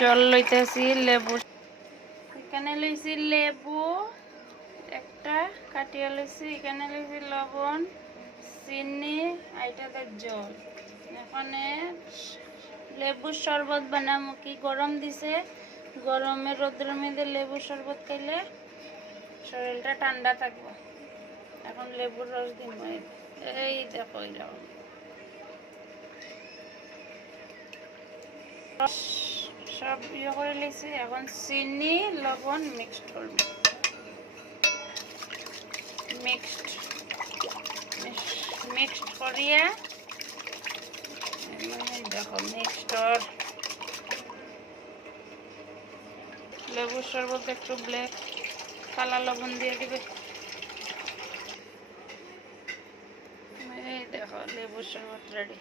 জল লইতেছি, লেবু এখানে লইছি, লেবু একটা কাটিয়া লইছি, এখানে লইছি লবণ, চিনি, আইটাতে জল। এখানে লেবুর শরবত বানাবো। কি গরম দিছে, গরমে রোদ্রের মধ্যে লেবুর শরবত খাইলে শরীরটা ঠান্ডা থাকবে। এখন লেবুর রস দিব, এই দেখো এরকম সব ইয়ে করে লেছি। এখন চিনি লবণ মিক্সড করব, মিক্সড করিয়া দেখো মিক্সড লেবুর শরবত একটু ব্ল্যাক কালা লবণ দিয়ে দিবে। এই দেখো লেবুর শরবত রেডি।